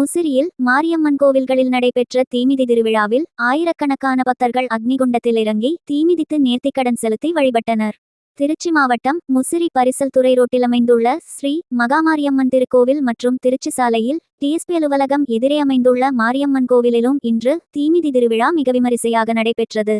முசிறியில் மாரியம்மன் கோவில்களில் நடைபெற்ற தீமிதி திருவிழாவில் ஆயிரக்கணக்கான பக்தர்கள் அக்னிகுண்டத்தில் இறங்கி தீமிதித்து நேர்த்திக்கடன் செலுத்தி வழிபட்டனர். திருச்சி மாவட்டம் முசிறி பரிசல் துறை ரோட்டில் அமைந்துள்ள ஸ்ரீ மகாமாரியம்மன் திருக்கோவில் மற்றும் திருச்சி சாலையில் டிஎஸ்பி அலுவலகம் எதிரே அமைந்துள்ள மாரியம்மன் கோவிலிலும் இன்று தீமிதி திருவிழா மிக விமரிசையாக நடைபெற்றது.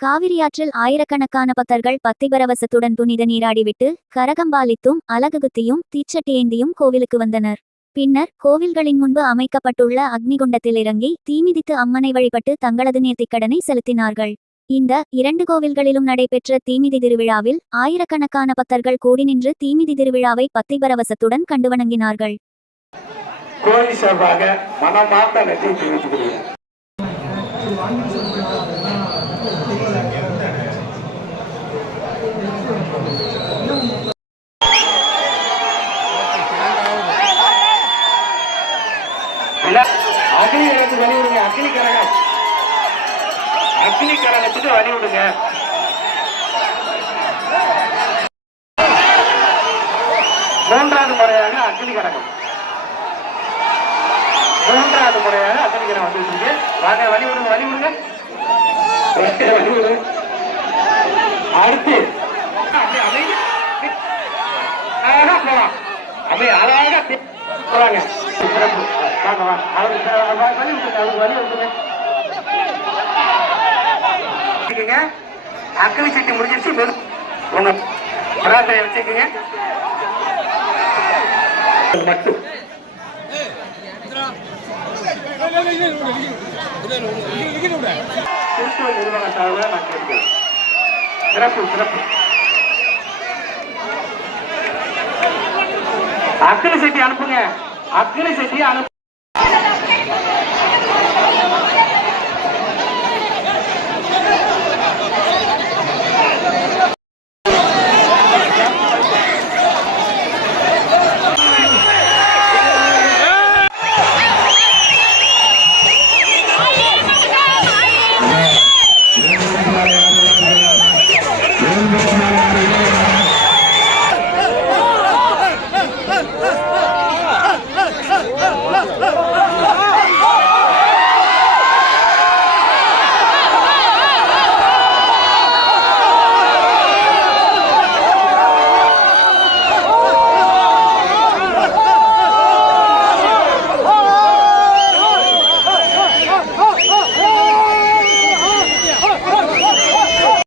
காவிரியாற்றில் ஆயிரக்கணக்கான பக்தர்கள் பக்தி பரவசத்துடன் புனித நீராடிவிட்டு கரகம்பாலித்தும் அலகுகுத்தியும் தீச்சட்டியேந்தியும் கோவிலுக்கு வந்தனர். பின்னர் கோவில்களின் முன்பு அமைக்கப்பட்டுள்ள அக்னிகுண்டத்தில் இறங்கி தீமிதித்து அம்மனை வழிபட்டு தங்களது நேர்த்திக்கடனை செலுத்தினார்கள். இந்த 2 கோவில்களிலும் நடைபெற்ற தீமிதி திருவிழாவில் ஆயிரக்கணக்கான பக்தர்கள் கூடி நின்று தீமிதி திருவிழாவை பக்தி பரவசத்துடன் கண்டு வணங்கினார்கள். கோயில் சார்பாக மனமார்ந்த நன்றி தெரிவித்துக்கிறேன். அக்னி கரகத்துக்கு வழி விடுங்க. அக்னி கரகத்துக்கு வழி விடுங்க. மூன்றாவது முறையாக அக்னி கரகம் வந்துருக்கு. வாங்க, வழி விடுங்க. அடுத்து அழகா போலாம். அப்படியே அழகா போறாங்க. அக்னி சட்டி முடிஞ்சிருச்சு. உங்க பிரார்த்தனை வச்சுக்கோங்க. மட்டும் திருப்பூர் நிர்வாக சார்பில் நான் கேட்கிறேன். சிறப்பு. அக்னி சட்டி அனுப்புங்க.